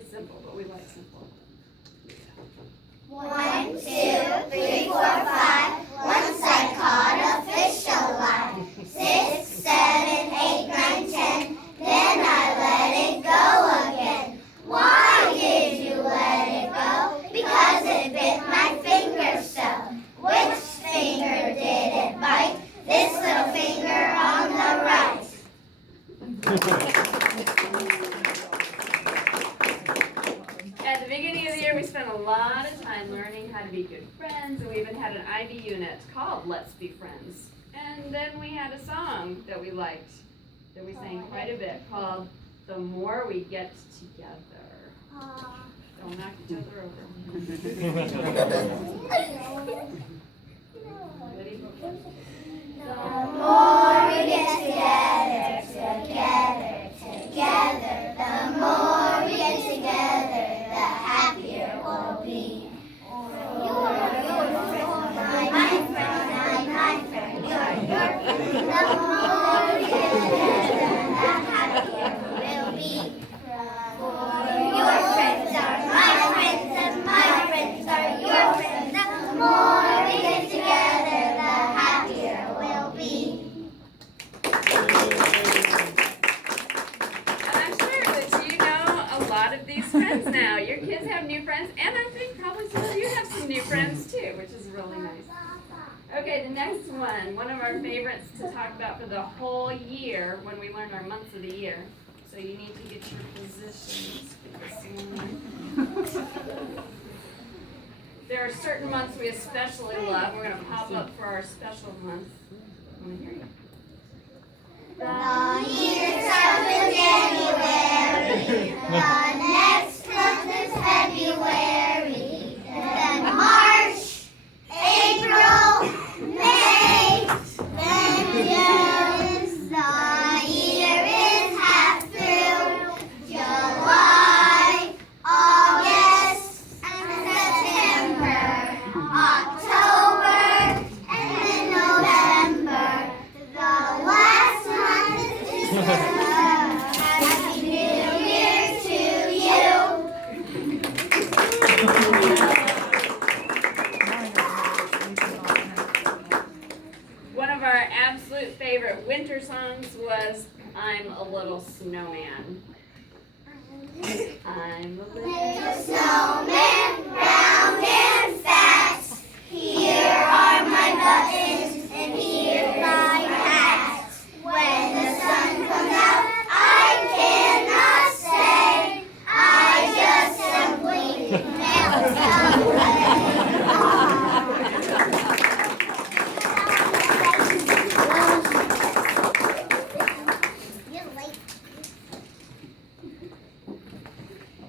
It's simple, but we like simple. 1, 2, 3, 4, 5. Once I caught a fish alive. 6, 7, 8, 9, 10. Then I let it go again. Why did you let it go? Because it bit my finger so. Which finger did it bite? This little finger on the right. At the beginning of the year, we spent a lot of time learning how to be good friends, and we even had an IB unit called Let's Be Friends. And then we had a song that we liked, that we sang quite a bit, called The More We Get Together. Don't knock each other over. Ready? The more we get together, together, the more we get together, the happier we'll be. My friend, your friend. The more we get together, the happier we'll be. Your friends are my friends, and my friends are your friends. The more we get together, the happier we'll be. And I'm sure that you know a lot of these friends now. Your kids have new friends, and I think probably some of you have some new friends too, which is really nice. Okay, the next one of our favorites to talk about for the whole year when we learn our months of the year. So you need to get your positions for this one. There are certain months we especially love. We're going to pop up for our special month. I want to hear you. The year starts with January. The next month is February. Then March, April, May, then June. The year is half through. July, August, and September, October, and then November. The last month is December. Happy New Year to you. One of our absolute favorite winter songs was I'm a Little Snowman. I'm a little Little snowman, round and fat. Here are my buttons, and here's my hat. When the sun comes out, I cannot stay. I just simply melt away.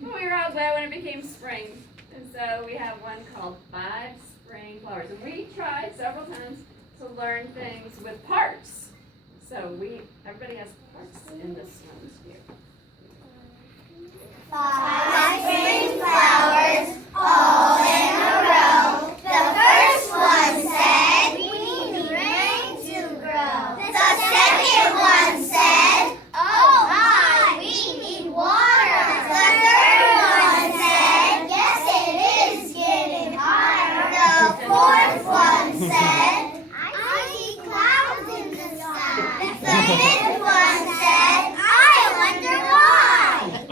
We were all glad when it became spring, and so we have one called 5 Spring Flowers. And we tried several times to learn things with parts. So everybody has parts in this one too. 5 spring flowers, all in a row. The first one said, "We need rain to grow." The second one said, "Oh my, we need water." The third one said, "Yes, it is getting hotter." The fourth one said, "I see clouds in the sky." The fifth one said, "I wonder why."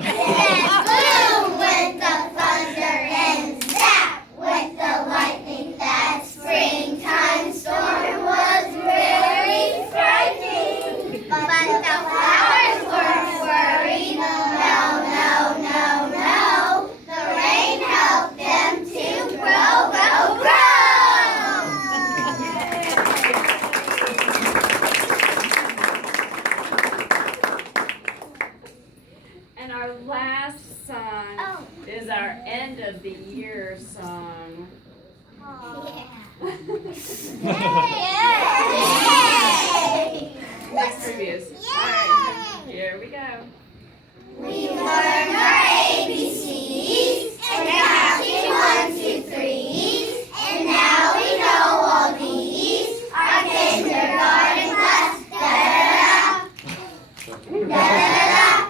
Then boom went the thunder and zap went the lightning. That springtime storm was very frightening. But the flowers weren't worried. No, no, no, no. The rain helped them to grow, grow, grow. And our last song is our end of the year song. Yay! Next reviews. All right, here we go. We learned our ABCs and counting 1, 2, 3s, and now we know all these. Our kindergarten class. Da da da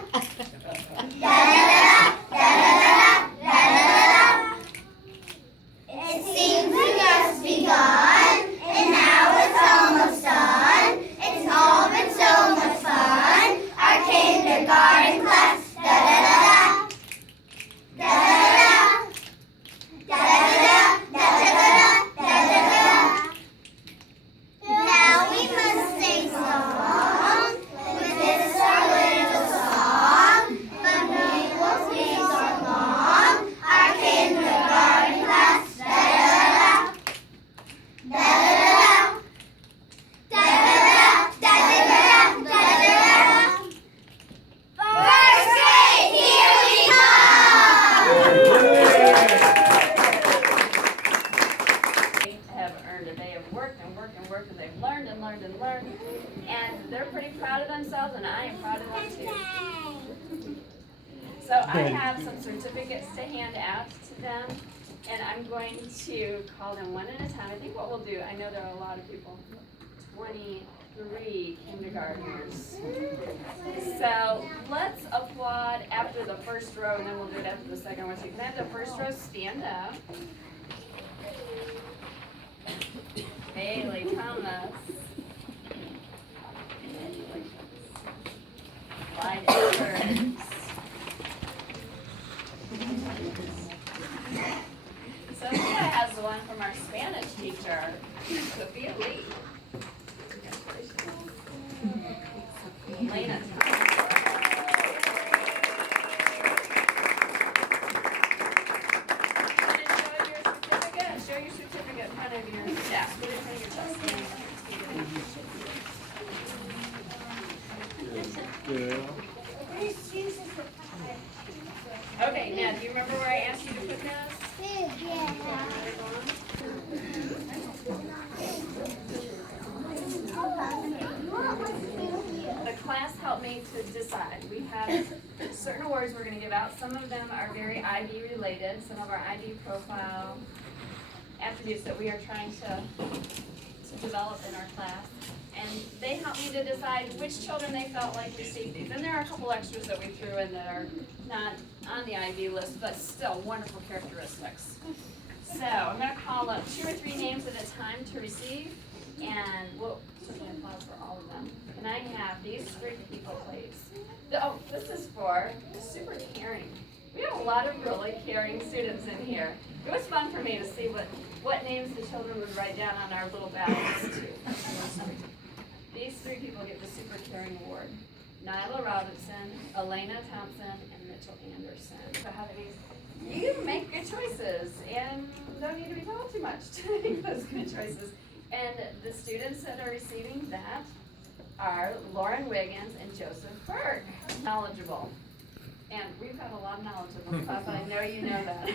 da da da da da da da da So I have some certificates to hand out to them, and I'm going to call them one at a time. I think what we'll do, I know there are a lot of people, 23 kindergartners. So let's applaud after the first row, and then we'll do it after the second one. So you can have the first row stand up. Bailey Thomas. Clyde Edwards. Sophia has one from our Spanish teacher, Sophia Lee. Elena Thomas. Show your certificate in front of your desk. Put it in front of your desk. Okay, now do you remember where I asked you to put those? The class helped me to decide. We have certain awards we're going to give out. Some of them are very IB related, some of our IB profile attributes that we are trying to develop in our class. And they helped me to decide which children they felt like received these. And there are a couple extras that we threw in that are not on the IB list, but still wonderful characteristics. So I'm going to call up 2 or 3 names at a time to receive, and we'll certainly applause for all of them. Can I have these 3 people, please? Oh, this is for super caring. We have a lot of really caring students in here. It was fun for me to see what names the children would write down on our little ballots too. These 3 people get the Super Caring Award. Nyla Robinson, Elena Thompson, and Mitchell Anderson. So how many? You make good choices and don't need to be told too much to make those good choices. And the students that are receiving that are Lauren Wiggins and Joseph Burke. Knowledgeable. And we've got a lot of knowledge in this class, I know you know that.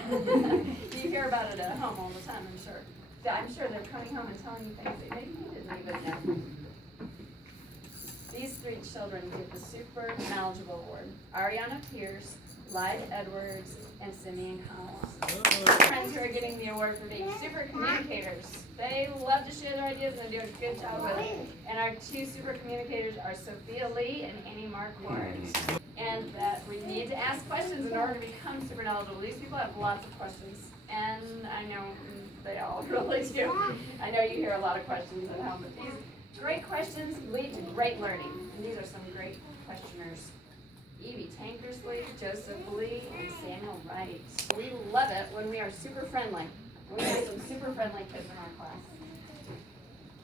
You hear about it at home all the time, I'm sure. I'm sure they're coming home and telling you things that maybe you didn't even know. These 3 children get the Super Knowledgeable Award. Ariana Pierce, Clyde Edwards, and Simeon Collins. Friends who are getting the award for being super communicators. They love to share their ideas and they do a good job with it. And our 2 super communicators are Sophia Lee and Annie Mark Lawrence. And that we need to ask questions in order to become super knowledgeable. These people have lots of questions, and I know they all really do. I know you hear a lot of questions at home, but these great questions lead to great learning. And these are some great questioners. Evie Tankersley, Joseph Lee, and Samuel Wright. We love it when we are super friendly. We have some super friendly kids in our class.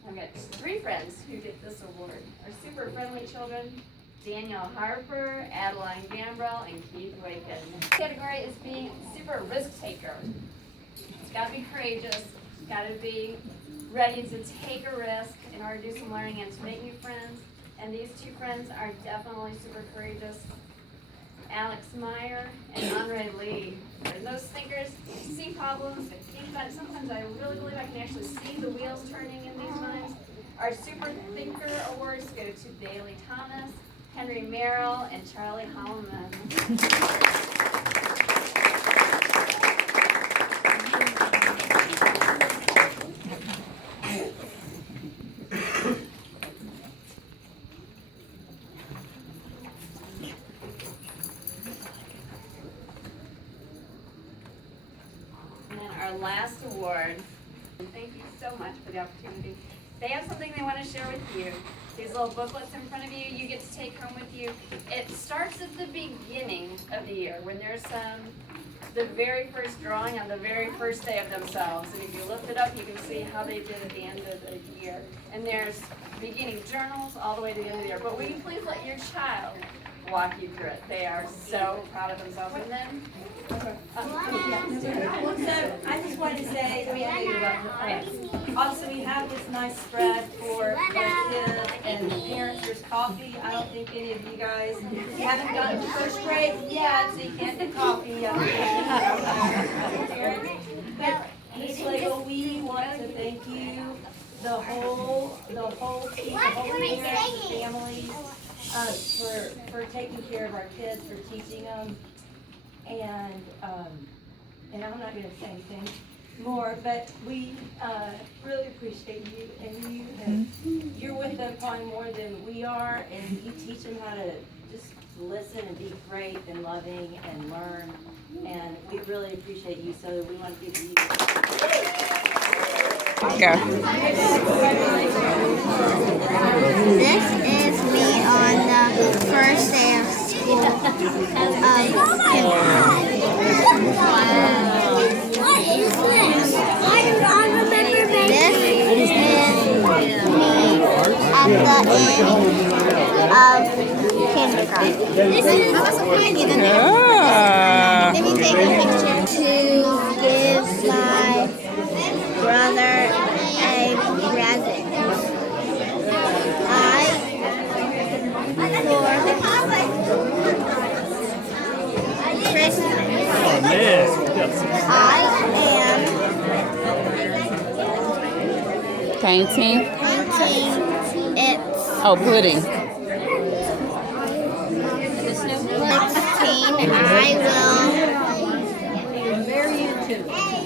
I've got 3 friends who get this award. Our super friendly children, Daniel Harper, Adeline Gambrell, and Keith Waken. The category is being a super risk taker. It's got to be courageous. It's got to be ready to take a risk in order to do some learning and to make new friends. And these 2 friends are definitely super courageous. Alex Meyer and Andre Lee. They're those thinkers, they see problems, they think about it. Sometimes I really believe I can actually see the wheels turning in these minds. Our Super Thinker Awards go to Bailey Thomas, Henry Merrill, and Charlie Holloman. Our last award, and thank you so much for the opportunity. They have something they want to share with you. These little booklets in front of you, you get to take home with you. It starts at the beginning of the year when there's the very first drawing on the very first day of themselves. And if you lift it up, you can see how they did at the end of the year. And there's beginning journals all the way to the end of the year. But will you please let your child walk you through it? They are so proud of themselves. And then, Well, so I just wanted to say, I mean, I know you're welcome. Also, we have this nice spread for kids and parents. There's coffee. I don't think any of you guys, you haven't gotten to first grade yet, so you can't get coffee. But Ms. Slagle, we want to thank you, the whole team, the whole parents and families, for taking care of our kids, for teaching them. and I'm not gonna say anything more, but we really appreciate you, and you're with them probably more than we are, and you teach them how to just listen and be great and loving and learn, and we really appreciate you, so we want to give you. Go. This is me on the first day of school. What is this? I remember this is me at the end of kindergarten. This is let me take a picture to give my brother a present. Christmas. I am Painting. painting it. Oh, pudding. 16. I will